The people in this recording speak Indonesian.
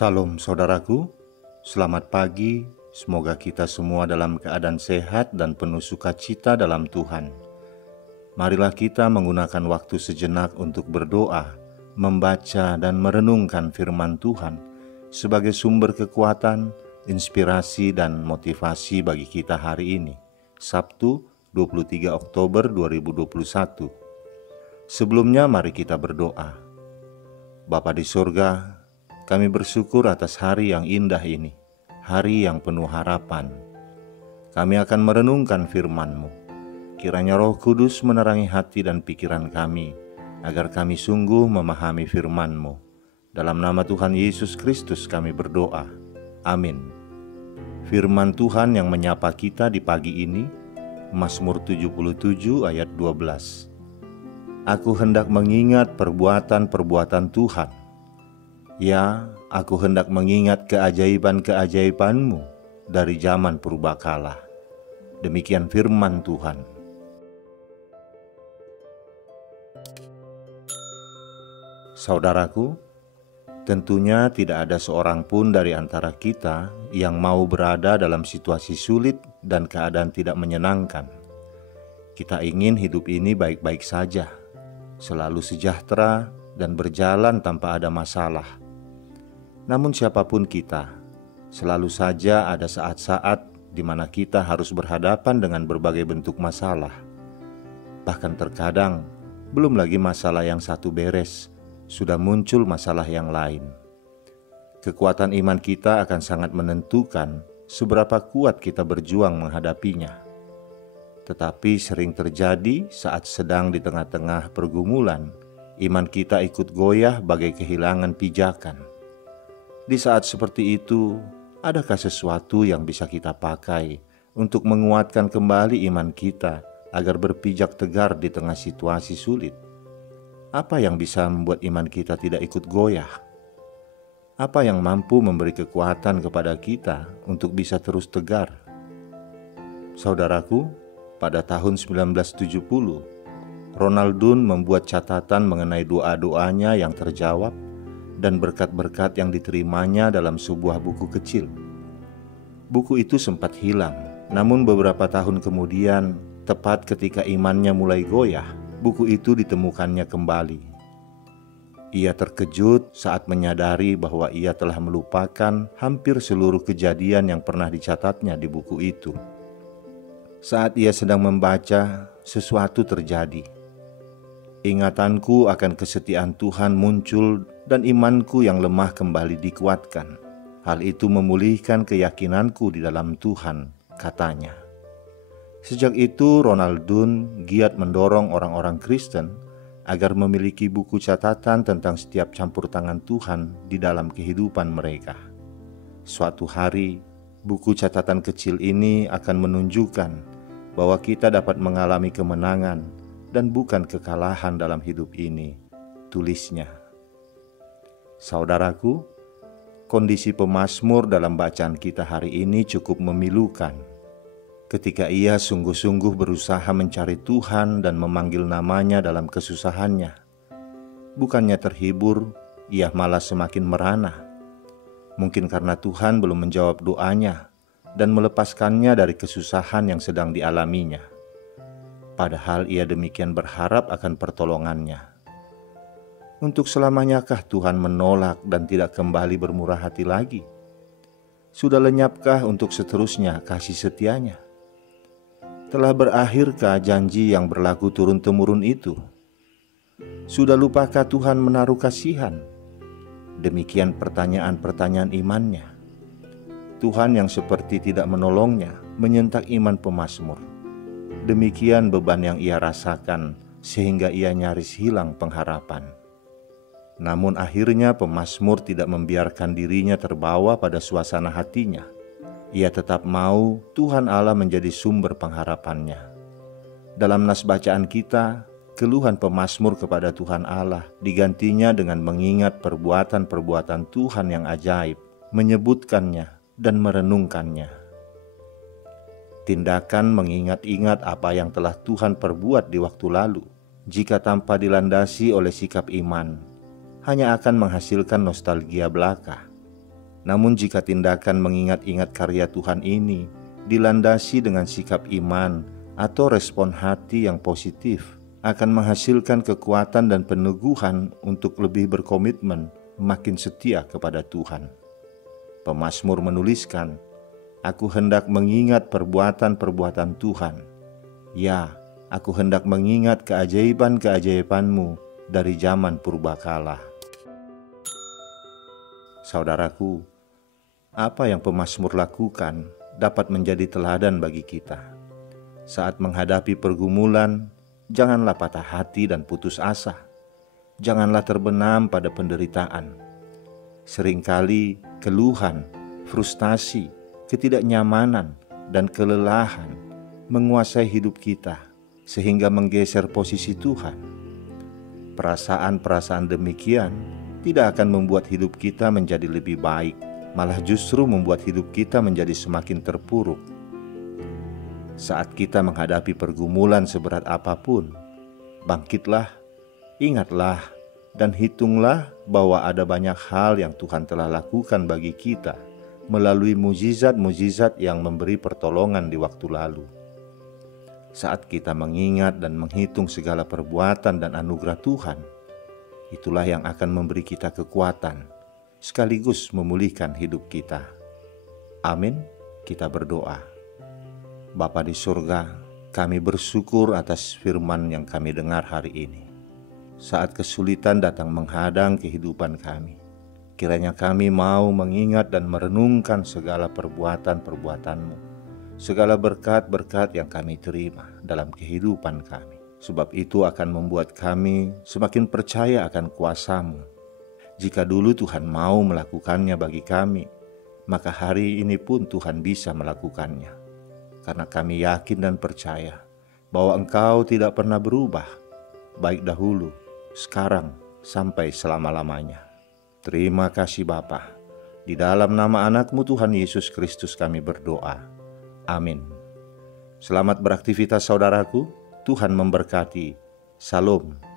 Salam saudaraku, selamat pagi, semoga kita semua dalam keadaan sehat dan penuh sukacita dalam Tuhan. Marilah kita menggunakan waktu sejenak untuk berdoa, membaca dan merenungkan firman Tuhan sebagai sumber kekuatan, inspirasi dan motivasi bagi kita hari ini, Sabtu 23 Oktober 2021. Sebelumnya mari kita berdoa. Bapa di surga, kami bersyukur atas hari yang indah ini, hari yang penuh harapan. Kami akan merenungkan firman-Mu. Kiranya Roh Kudus menerangi hati dan pikiran kami, agar kami sungguh memahami firman-Mu. Dalam nama Tuhan Yesus Kristus kami berdoa. Amin. Firman Tuhan yang menyapa kita di pagi ini, Mazmur 77 ayat 12. Aku hendak mengingat perbuatan-perbuatan Tuhan. Ya, aku hendak mengingat keajaiban-keajaiban-Mu dari zaman purbakala. Demikian firman Tuhan. Saudaraku, tentunya tidak ada seorang pun dari antara kita yang mau berada dalam situasi sulit dan keadaan tidak menyenangkan. Kita ingin hidup ini baik-baik saja, selalu sejahtera dan berjalan tanpa ada masalah. Namun siapapun kita, selalu saja ada saat-saat di mana kita harus berhadapan dengan berbagai bentuk masalah. Bahkan terkadang, belum lagi masalah yang satu beres, sudah muncul masalah yang lain. Kekuatan iman kita akan sangat menentukan seberapa kuat kita berjuang menghadapinya. Tetapi sering terjadi saat sedang di tengah-tengah pergumulan, iman kita ikut goyah bagai kehilangan pijakan. Di saat seperti itu, adakah sesuatu yang bisa kita pakai untuk menguatkan kembali iman kita agar berpijak tegar di tengah situasi sulit? Apa yang bisa membuat iman kita tidak ikut goyah? Apa yang mampu memberi kekuatan kepada kita untuk bisa terus tegar? Saudaraku, pada tahun 1970, Ronald Dunn membuat catatan mengenai doa-doanya yang terjawab dan berkat-berkat yang diterimanya dalam sebuah buku kecil. Buku itu sempat hilang, namun beberapa tahun kemudian, tepat ketika imannya mulai goyah, buku itu ditemukannya kembali. Ia terkejut saat menyadari bahwa ia telah melupakan hampir seluruh kejadian yang pernah dicatatnya di buku itu. Saat ia sedang membaca, sesuatu terjadi. Ingatanku akan kesetiaan Tuhan muncul dan imanku yang lemah kembali dikuatkan. Hal itu memulihkan keyakinanku di dalam Tuhan, katanya. Sejak itu Ronald Dunn giat mendorong orang-orang Kristen agar memiliki buku catatan tentang setiap campur tangan Tuhan di dalam kehidupan mereka. Suatu hari, buku catatan kecil ini akan menunjukkan bahwa kita dapat mengalami kemenangan dan bukan kekalahan dalam hidup ini, tulisnya. Saudaraku, kondisi pemazmur dalam bacaan kita hari ini cukup memilukan. Ketika ia sungguh-sungguh berusaha mencari Tuhan dan memanggil namanya dalam kesusahannya. Bukannya terhibur, ia malah semakin merana. Mungkin karena Tuhan belum menjawab doanya dan melepaskannya dari kesusahan yang sedang dialaminya. Padahal ia demikian berharap akan pertolongannya. Untuk selamanyakah Tuhan menolak dan tidak kembali bermurah hati lagi? Sudah lenyapkah untuk seterusnya kasih setianya? Telah berakhirkah janji yang berlaku turun-temurun itu? Sudah lupakah Tuhan menaruh kasihan? Demikian pertanyaan-pertanyaan imannya. Tuhan yang seperti tidak menolongnya menyentak iman pemazmur. Demikian beban yang ia rasakan sehingga ia nyaris hilang pengharapan. Namun akhirnya pemazmur tidak membiarkan dirinya terbawa pada suasana hatinya. Ia tetap mau Tuhan Allah menjadi sumber pengharapannya. Dalam nas bacaan kita, keluhan pemazmur kepada Tuhan Allah digantinya dengan mengingat perbuatan-perbuatan Tuhan yang ajaib, menyebutkannya dan merenungkannya. Tindakan mengingat-ingat apa yang telah Tuhan perbuat di waktu lalu, jika tanpa dilandasi oleh sikap iman, hanya akan menghasilkan nostalgia belaka. Namun jika tindakan mengingat-ingat karya Tuhan ini dilandasi dengan sikap iman atau respon hati yang positif, akan menghasilkan kekuatan dan peneguhan untuk lebih berkomitmen, makin setia kepada Tuhan. Pemazmur menuliskan, "Aku hendak mengingat perbuatan-perbuatan Tuhan. Ya, aku hendak mengingat keajaiban-keajaiban-Mu dari zaman purbakala." Saudaraku, apa yang pemazmur lakukan dapat menjadi teladan bagi kita. Saat menghadapi pergumulan, janganlah patah hati dan putus asa. Janganlah terbenam pada penderitaan. Seringkali keluhan, frustasi, ketidaknyamanan, dan kelelahan menguasai hidup kita sehingga menggeser posisi Tuhan. Perasaan-perasaan demikian tidak akan membuat hidup kita menjadi lebih baik, malah justru membuat hidup kita menjadi semakin terpuruk. Saat kita menghadapi pergumulan seberat apapun, bangkitlah, ingatlah, dan hitunglah bahwa ada banyak hal yang Tuhan telah lakukan bagi kita melalui mujizat-mujizat yang memberi pertolongan di waktu lalu. Saat kita mengingat dan menghitung segala perbuatan dan anugerah Tuhan, itulah yang akan memberi kita kekuatan, sekaligus memulihkan hidup kita. Amin. Kita berdoa. Bapa di surga, kami bersyukur atas firman yang kami dengar hari ini. Saat kesulitan datang menghadang kehidupan kami, kiranya kami mau mengingat dan merenungkan segala perbuatan-perbuatan-Mu, segala berkat-berkat yang kami terima dalam kehidupan kami. Sebab itu akan membuat kami semakin percaya akan kuasa-Mu. Jika dulu Tuhan mau melakukannya bagi kami, maka hari ini pun Tuhan bisa melakukannya. Karena kami yakin dan percaya bahwa Engkau tidak pernah berubah, baik dahulu, sekarang, sampai selama-lamanya. Terima kasih Bapa. Di dalam nama anak-Mu Tuhan Yesus Kristus kami berdoa. Amin. Selamat beraktivitas saudaraku. Tuhan memberkati. Salam.